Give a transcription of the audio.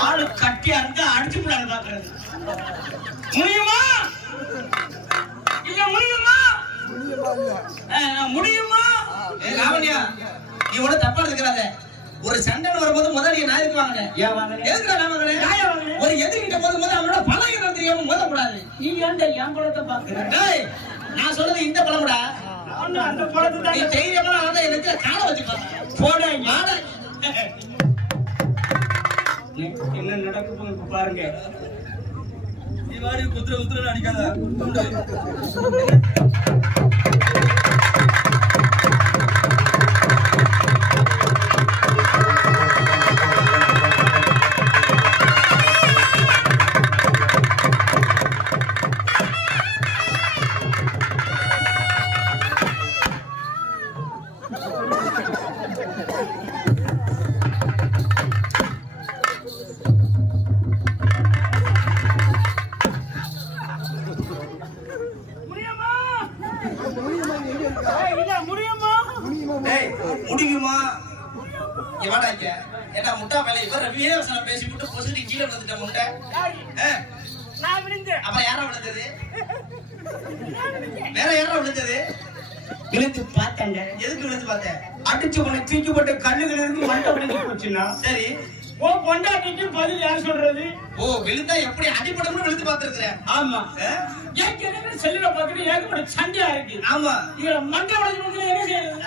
ஆளு கட்டி அறுத்து அடிச்சு பாக்குறது. முடியுமா? இல்ல முடியுமா? முடியுமா? லாவண்யா நீ தப்பா இருக்கிறாத ஒரு சண்டை வரும்போது முதல்ல நான் எதுக்கு வாங்கினேன் எதுக்கு நான் ஒரு எதிர்கிட்ட போது முதல்ல அவனோட பழகிற தெரியாம மோதக்கூடாது. நீ ஏன்டா என் குளத்தை பாக்குறேன் அந்த பழத்தை நீ தைரியமா வந்து எனக்கு காலை வச்சு போட. மாடா என்ன நடக்க போகுது பாருங்க. நீ வாடி குத்துற குத்துற அடிக்காத. முடியுமா? இங்க ஏடா முட்டா வேலை இவர வீரவசனம் பேசி விட்டு பொசுடி கீழே விழுந்துட்ட முட்டை? ஆ, நான் விழுந்தேன் அப்புறம் யாரா விழுந்தது? வேற யாரா விழுந்தது? விழுந்து பார்த்தாங்க. எதுக்கு விழுந்து பார்த்த? அடிச்சு உனக்கு தூக்கி போட்டு கண்ணுகள் இருந்து மண்டை உடைஞ்சு போச்சுன்னா? சரி. ஓ பொண்டாட்டிக்கு பதில் யார் சொல்றது? ஓ விழுந்தா எப்படி அடிபடணும்னு விழுந்து பார்த்திருக்கிற? ஆமா? ஏற்கனவே செல்லுல பார்த்துட்டு ஏகப்பட்ட சண்டையா இருக்கு. ஆமா. இதுல மண்டை உடைஞ்சு என்ன செய்யறது?